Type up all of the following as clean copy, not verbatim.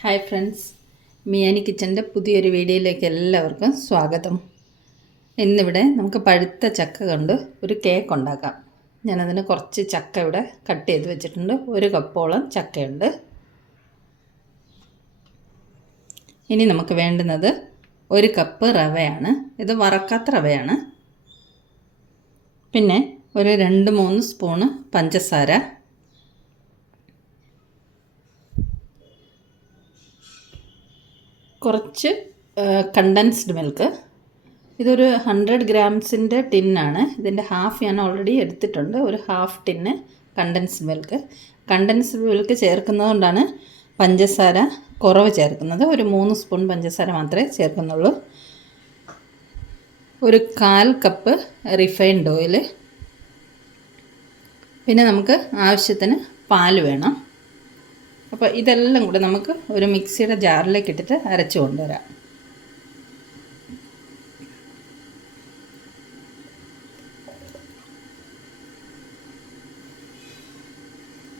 Hi friends, മിയാനി കിച്ചൻ്റെ പുതിയൊരു വീഡിയോയിലേക്ക് എല്ലാവർക്കും സ്വാഗതം. ഇന്നിവിടെ നമുക്ക് പഴുത്ത ചക്ക കൊണ്ട് ഒരു കേക്ക് ഉണ്ടാക്കാം. ഞാനതിന് കുറച്ച് ചക്ക ഇവിടെ കട്ട് ചെയ്ത് വെച്ചിട്ടുണ്ട്. 1 കപ്പോളം ചക്കയുണ്ട്. ഇനി നമുക്ക് വേണ്ടുന്നത് 1 കപ്പ് റവയാണ്. ഇത് വറക്കാത്ത റവയാണ്. പിന്നെ ഒരു 2-3 സ്പൂണ് പഞ്ചസാര, കുറച്ച് കണ്ടൻസ്ഡ് മിൽക്ക്. ഇതൊരു 100 ഗ്രാംസിൻ്റെ ടിന്നാണ്. ഇതിൻ്റെ ഹാഫ് ഞാൻ ഓൾറെഡി എടുത്തിട്ടുണ്ട്. ഒരു ഹാഫ് ടിന്ന് കണ്ടൻസ്ഡ് മിൽക്ക് ചേർക്കുന്നതുകൊണ്ടാണ് പഞ്ചസാര കുറവ് ചേർക്കുന്നത്. ഒരു 3 സ്പൂൺ പഞ്ചസാര മാത്രമേ ചേർക്കുന്നുള്ളൂ. ഒരു 1/4 കപ്പ് റിഫൈൻഡ് ഓയിൽ. പിന്നെ നമുക്ക് ആവശ്യത്തിന് പാൽ വേണം. അപ്പോൾ ഇതെല്ലാം കൂടെ നമുക്ക് ഒരു മിക്സിയുടെ ജാറിലേക്ക് ഇട്ടിട്ട് അരച്ച് കൊണ്ടുവരാം.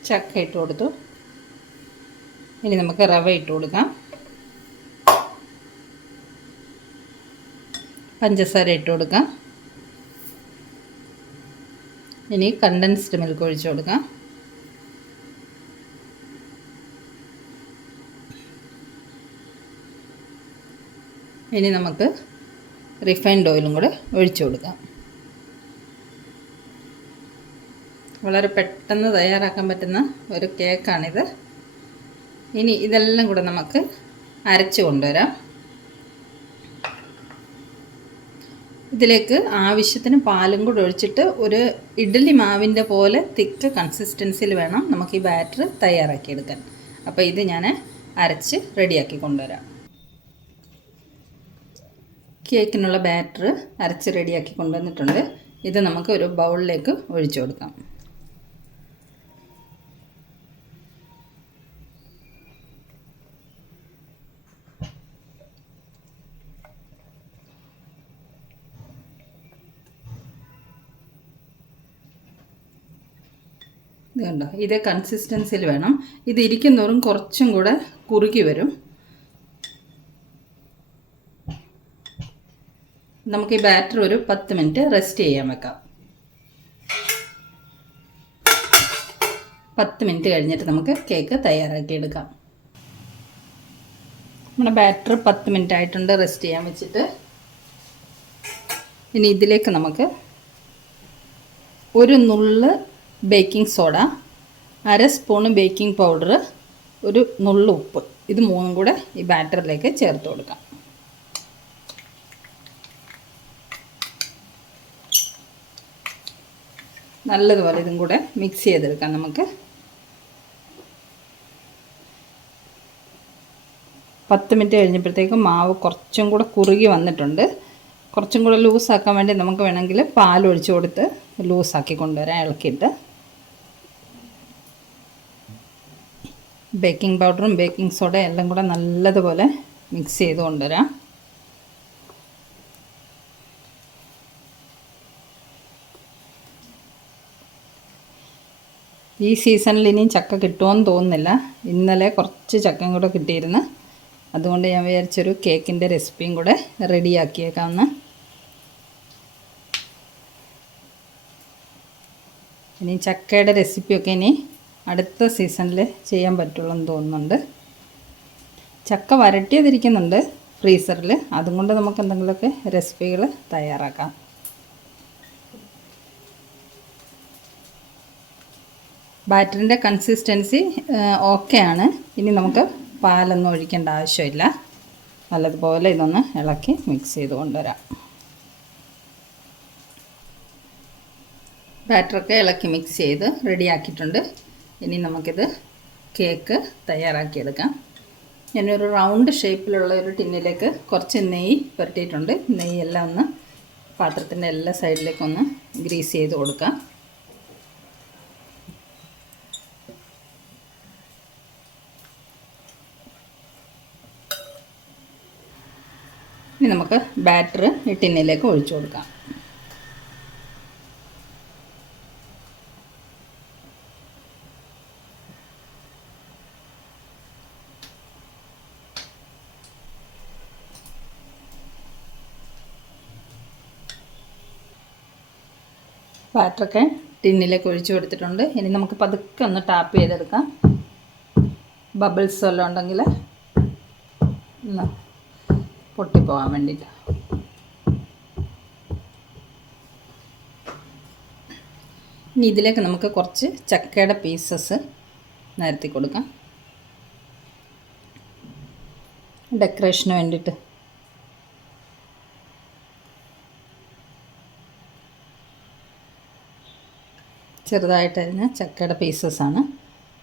ചക്ക ഇട്ട് കൊടുത്തു. ഇനി നമുക്ക് റവ ഇട്ട് കൊടുക്കാം. പഞ്ചസാര ഇട്ട് കൊടുക്കാം. ഇനി കണ്ടൻസ്ഡ് മിൽക്ക് ഒഴിച്ച് കൊടുക്കാം. ഇനി നമുക്ക് റിഫൈൻഡ് ഓയിലും കൂടെ ഒഴിച്ചു കൊടുക്കാം. വളരെ പെട്ടെന്ന് തയ്യാറാക്കാൻ പറ്റുന്ന ഒരു കേക്കാണിത്. ഇനി ഇതെല്ലാം കൂടെ നമുക്ക് അരച്ച് കൊണ്ടുവരാം. ഇതിലേക്ക് ആവശ്യത്തിന് പാലും കൂടെ ഒഴിച്ചിട്ട് ഒരു ഇഡ്ഡലി മാവിൻ്റെ പോലെ തിക്ക് കൺസിസ്റ്റൻസിയിൽ വേണം നമുക്ക് ഈ ബാറ്റർ തയ്യാറാക്കിയെടുക്കാൻ. അപ്പോൾ ഇത് ഞാൻ അരച്ച് റെഡിയാക്കി കൊണ്ടുവരാം. കേക്കിനുള്ള ബാറ്റർ അരച്ച് റെഡിയാക്കി കൊണ്ടുവന്നിട്ടുണ്ട്. ഇത് നമുക്ക് ഒരു ബൗളിലേക്ക് ഒഴിച്ചു കൊടുക്കാം. ഇത് കണ്ടോ, ഇതേ കൺസിസ്റ്റൻസിയിൽ വേണം. ഇത് ഇരിക്കുന്നതോറും കുറച്ചും കൂടെ കുറുകി വരും. നമുക്ക് ഈ ബാറ്റർ ഒരു 10 മിനിറ്റ് റെസ്റ്റ് ചെയ്യാൻ വെക്കാം. 10 മിനിറ്റ് കഴിഞ്ഞിട്ട് നമുക്ക് കേക്ക് തയ്യാറാക്കിയെടുക്കാം. നമ്മുടെ ബാറ്റർ 10 മിനിറ്റ് ആയിട്ടുണ്ട് റെസ്റ്റ് ചെയ്യാൻ വെച്ചിട്ട്. ഇനി ഇതിലേക്ക് നമുക്ക് ഒരു നുള്ള് baking soda, 1/2 spoon baking powder, ഒരു നുള്ള് ഉപ്പ്, ഇത് മൂന്നും കൂടെ ഈ ബാറ്ററിലേക്ക് ചേർത്ത് കൊടുക്കാം. നല്ലതുപോലെ ഇതും കൂടെ മിക്സ് ചെയ്തെടുക്കാം നമുക്ക്. 10 മിനിറ്റ് കഴിഞ്ഞപ്പോഴത്തേക്കും മാവ് കുറച്ചും കൂടെ കുറുകി വന്നിട്ടുണ്ട്. കുറച്ചും കൂടെ ലൂസാക്കാൻ വേണ്ടി നമുക്ക് വേണമെങ്കിൽ പാൽ ഒഴിച്ച് കൊടുത്ത് ലൂസാക്കി കൊണ്ടുവരാം. ഇളക്കിയിട്ട് ബേക്കിംഗ് പൗഡറും ബേക്കിംഗ് സോഡയും എല്ലാം കൂടെ നല്ലതുപോലെ മിക്സ് ചെയ്ത് കൊണ്ടുവരാം. ഈ സീസണിൽ ഇനിയും ചക്ക കിട്ടുമെന്ന് തോന്നുന്നില്ല. ഇന്നലെ കുറച്ച് ചക്കയും കൂടെ കിട്ടിയിരുന്നു. അതുകൊണ്ട് ഞാൻ വിചാരിച്ചൊരു കേക്കിൻ്റെ റെസിപ്പിയും കൂടെ റെഡിയാക്കിയേക്കാമെന്ന്. ഇനി ചക്കയുടെ റെസിപ്പിയൊക്കെ ഇനി അടുത്ത സീസണിൽ ചെയ്യാൻ പറ്റുള്ളൂ എന്ന് തോന്നുന്നുണ്ട്. ചക്ക വരട്ടിയതിരിക്കുന്നുണ്ട് ഫ്രീസറിൽ. അതുകൊണ്ട് നമുക്ക് എന്തെങ്കിലുമൊക്കെ റെസിപ്പികൾ തയ്യാറാക്കാം. ബാറ്ററിൻ്റെ കൺസിസ്റ്റൻസി ഓക്കെയാണ്. ഇനി നമുക്ക് പാലൊന്നും ഒഴിക്കേണ്ട ആവശ്യമില്ല. നല്ലതുപോലെ ഇതൊന്ന് ഇളക്കി മിക്സ് ചെയ്ത് കൊണ്ടുവരാം. ബാറ്ററൊക്കെ ഇളക്കി മിക്സ് ചെയ്ത് റെഡിയാക്കിയിട്ടുണ്ട്. ഇനി നമുക്കിത് കേക്ക് തയ്യാറാക്കിയെടുക്കാം. ഞാനൊരു റൗണ്ട് ഷേപ്പിലുള്ള ഒരു ടിന്നിലേക്ക് കുറച്ച് നെയ്യ് പുരട്ടിയിട്ടുണ്ട്. നെയ്യെല്ലാം ഒന്ന് പാത്രത്തിൻ്റെ എല്ലാ സൈഡിലേക്കൊന്ന് ഗ്രീസ് ചെയ്ത് കൊടുക്കാം. ഇനി നമുക്ക് ബാറ്റർ ഈ ടിന്നിലേക്ക് ഒഴിച്ചു കൊടുക്കാം. ബാറ്ററൊക്കെ ടിന്നിലേക്ക് ഒഴിച്ചു കൊടുത്തിട്ടുണ്ട്. ഇനി നമുക്ക് പതുക്കെ ഒന്ന് ടാപ്പ് ചെയ്തെടുക്കാം. ബബിൾസ് വല്ലതും ഉണ്ടെങ്കിൽ ഒന്ന് പൊട്ടിപ്പോകാൻ വേണ്ടിയിട്ട്. ഇനി ഇതിലേക്ക് നമുക്ക് കുറച്ച് ചക്കയുടെ പീസസ് നിരത്തി കൊടുക്കാം, ഡെക്കറേഷന് വേണ്ടിയിട്ട്. ചെറുതായിട്ടരിഞ്ഞ ചക്കയുടെ പീസസാണ്.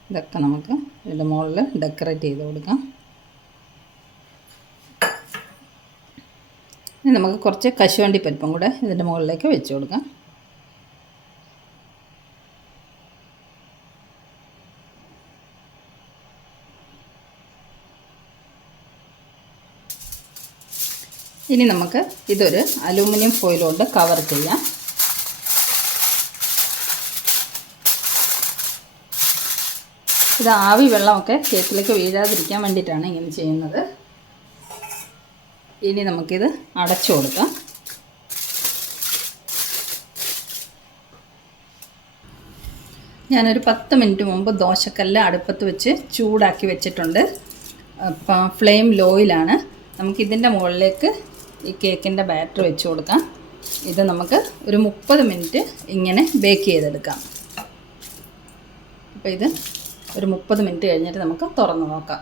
ഇതൊക്കെ നമുക്ക് ഇതിൻ്റെ മുകളിൽ ഡെക്കറേറ്റ് ചെയ്ത് കൊടുക്കാം. ഇനി നമുക്ക് കുറച്ച് കശുവണ്ടി പരിപ്പും കൂടെ ഇതിൻ്റെ മുകളിലേക്ക് വെച്ച് കൊടുക്കാം. ഇനി നമുക്ക് ഇതൊരു അലൂമിനിയം ഫോയിൽ കൊണ്ട് കവർ ചെയ്യാം. ഇത് ആവി വെള്ളമൊക്കെ കേക്കിലേക്ക് വീഴാതിരിക്കാൻ വേണ്ടിയിട്ടാണ് ഇങ്ങനെ ചെയ്യുന്നത്. ഇനി നമുക്കിത് അടച്ചു കൊടുക്കാം. ഞാനൊരു 10 മിനിറ്റ് മുമ്പ് ദോശക്കല്ല് അടുപ്പത്ത് വെച്ച് ചൂടാക്കി വെച്ചിട്ടുണ്ട്. അപ്പം ഫ്ലെയിം ലോയിലാണ്. നമുക്കിതിൻ്റെ മുകളിലേക്ക് ഈ കേക്കിൻ്റെ ബാറ്റർ വെച്ച് കൊടുക്കാം. ഇത് നമുക്ക് ഒരു 30 മിനിറ്റ് ഇങ്ങനെ ബേക്ക് ചെയ്തെടുക്കാം. അപ്പോൾ ഇത് ഒരു 30 മിനിറ്റ് കഴിഞ്ഞിട്ട് നമുക്ക് തുറന്ന് നോക്കാം.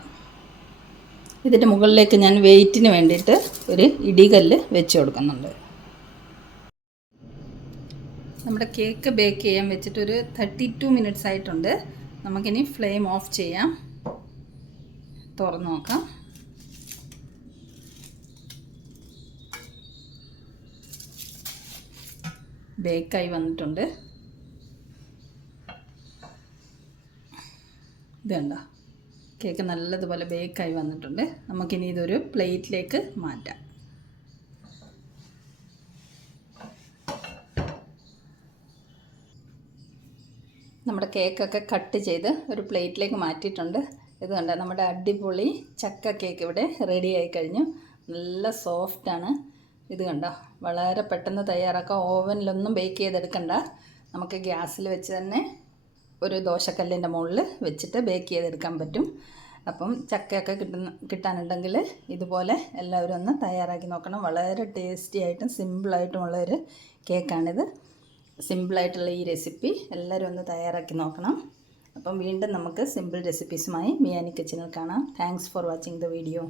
ഇതിൻ്റെ മുകളിലേക്ക് ഞാൻ വെയിറ്റിന് വേണ്ടിയിട്ട് ഒരു ഇടികല്ല് വെച്ച് കൊടുക്കുന്നുണ്ട്. നമ്മുടെ കേക്ക് ബേക്ക് ചെയ്യാൻ വെച്ചിട്ടൊരു 32 മിനിറ്റ്സ് ആയിട്ടുണ്ട്. നമുക്കിനി ഫ്ലെയിം ഓഫ് ചെയ്യാം, തുറന്ന് നോക്കാം. ബേക്കായി വന്നിട്ടുണ്ട്. ഇത് കണ്ടോ, കേക്ക് നല്ലതുപോലെ ബേക്കായി വന്നിട്ടുണ്ട്. നമുക്കിനി ഇതൊരു പ്ലേറ്റിലേക്ക് മാറ്റാം. നമ്മുടെ കേക്കൊക്കെ കട്ട് ചെയ്ത് ഒരു പ്ലേറ്റിലേക്ക് മാറ്റിയിട്ടുണ്ട്. ഇത് കണ്ടോ, നമ്മുടെ അടിപൊളി ചക്ക കേക്ക് ഇവിടെ റെഡി ആയി കഴിഞ്ഞു. നല്ല സോഫ്റ്റാണ്. ഇത് കണ്ടോ, വളരെ പെട്ടെന്ന് തയ്യാറാക്കാം. ഓവനിലൊന്നും ബേക്ക് ചെയ്തെടുക്കണ്ട. നമുക്ക് ഗ്യാസിൽ വെച്ച് തന്നെ ഒരു ദോശക്കല്ലിൻ്റെ മുകളിൽ വെച്ചിട്ട് ബേക്ക് ചെയ്തെടുക്കാൻ പറ്റും. അപ്പം ചക്കയൊക്കെ കിട്ടാനുണ്ടെങ്കിൽ ഇതുപോലെ എല്ലാവരും ഒന്ന് തയ്യാറാക്കി നോക്കണം. വളരെ ടേസ്റ്റി ആയിട്ടും സിമ്പിളായിട്ടുമുള്ളൊരു കേക്കാണിത്. സിമ്പിളായിട്ടുള്ള ഈ റെസിപ്പി എല്ലാവരും ഒന്ന് തയ്യാറാക്കി നോക്കണം. അപ്പം വീണ്ടും നമുക്ക് സിമ്പിൾ റെസിപ്പീസുമായി മിയാനി കിച്ചണിൽ കാണാം. Thanks for watching the video.